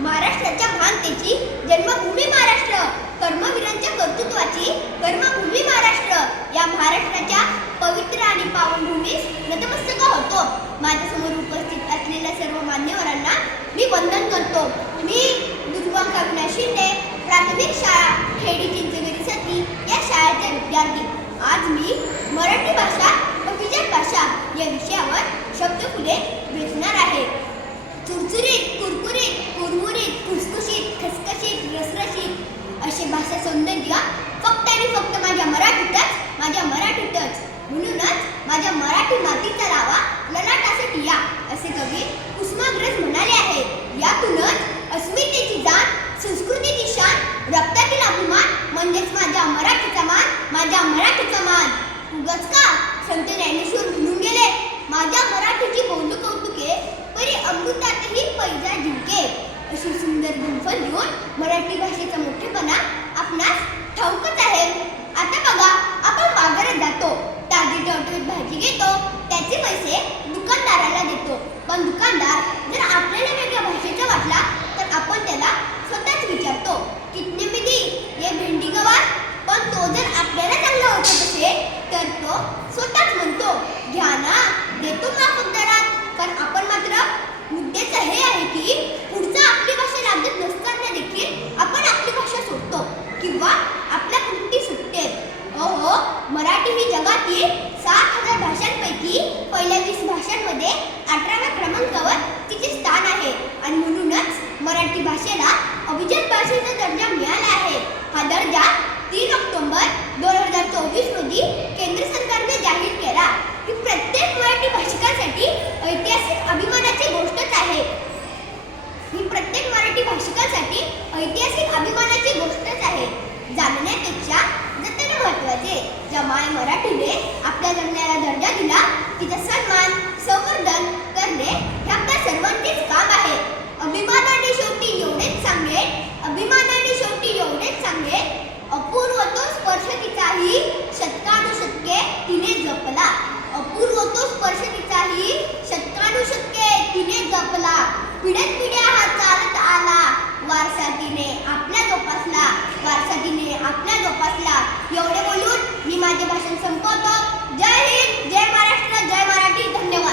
महाराष्ट्राच्या महानतेची जन्मभूमी महाराष्ट्र, कर्मवीरांच्या कर्तृत्वाची कर्मभूमी महाराष्ट्र, या महाराष्ट्राच्या पवित्र आणि पावनभूमीस नतमस्तक होतो. माझ्यासमोर उपस्थित असलेल्या सर्व मान्यवरांना मी वंदन करतो. मी दुर्वांका अविनाश शिंदे, प्राथमिक शाळा खेडी चिंचगरी सत्री या शाळेचे विद्यार्थी. आज मी मराठी भाषा व विजय भाषा या विषयावर शब्दफुले वेचणार आहे. चुरचुरीत, कुरकुरीत, कुरमुरीत, खुसखुशीत, खसखशीत, रसरशीत असे भाषा सौंदर्य फक्त आणि फक्त माझ्या मराठीतच. म्हणूनच माझ्या मराठी मातीचा लावा ललाटासाठी या, असे कवी कुसुमाग्रज म्हणाले आहे. यातूनच अस्मितेची जाण, संस्कृतीची शान, रक्तातील अभिमान म्हणजेच माझ्या मराठीचा मान, माझ्या मराठीचा मान. उगाच का संत ज्ञानेश्वर म्हणून गेले, माझ्या मराठीची बोलू कौतुके परी अमृतातही पैजा जिंके. अशी सुंदर गुंफण देऊन मराठी भाषेचा मोठेपणा आपणास ठाऊकच आहे. आता बघा, आपण बाजारात जातो, ताजी टवटवीत भाजी घेतो, त्याचे पैसे दुकानदाराला देतो. पण दुकानदार जर आपल्याला वेगळ्या भाषेचा वाटला तर आपण त्याला स्वतःच विचारतो, कितने में दी ये भेंडी गवार. पण तो जर आपल्याला चांगला वाटत असेल तर तो स्वतःच म्हणतो, घ्या ना, देतो माफक दरात. पण आपण मात्र मुद्द्याचं हे आहे की पुढचा आपली भाषा लागत नसताना देखील आपण आपली भाषा सोडतो किंवा आपल्या कृती सुटते. अहो, मराठी ही जगातील 7,000 भाषांपैकी पहिल्या 20 भाषांमध्ये 18व्या क्रमांकावर तिचे स्थान आहे. आणि म्हणूनच मराठी भाषेला अभिजात भाषेचा दर्जा मिळाला आहे. हा दर्जा 3 ऑक्टोबर 2024 रोजी केंद्र सरकारने जाहीर केला. ही प्रत्येक मराठी भाषिकांसाठी ऐतिहासिक अभिमानाची गोष्टच आहे. जाणण्यापेक्षा जतन महत्त्वाचे. ज्या माय मराठीने आपल्या जन्माला दर्जा दिला तिचा सन्मान, संवर्धन करणे हे आपल्या सर्वांचेच काम आहे. अभिमानाने शेवटी एवढेच सांगेन, अपूर्व तो स्पर्श तिचाही, शतकानुशतके तिने जपला. अपूर्व तो स्पर्श तिचाही, शतकानुशतके तिने जपला. पिढ्यानपिढ्या